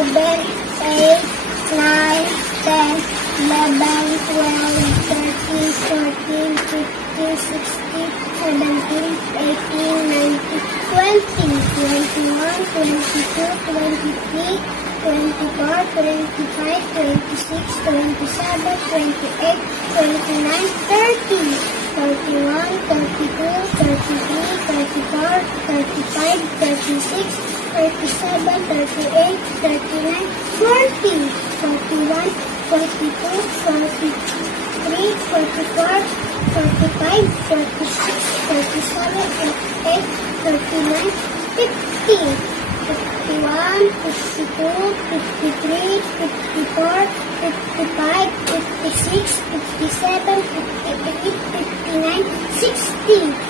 8, 9, 10, 11, 12, 13, 14, 15, 16, 17, 18, 19, 20, 21, 22, 23, 24, 25, 26, 27, 28, 29, 30, 31, 32, 33, 34, 35, 36, 37, 38, 39, 40, 41, 42, 43, 44, 45, 46, 47, 48, 39, 50. 51, 52, 53, 54, 55, 56, 57, 58, 59, 60.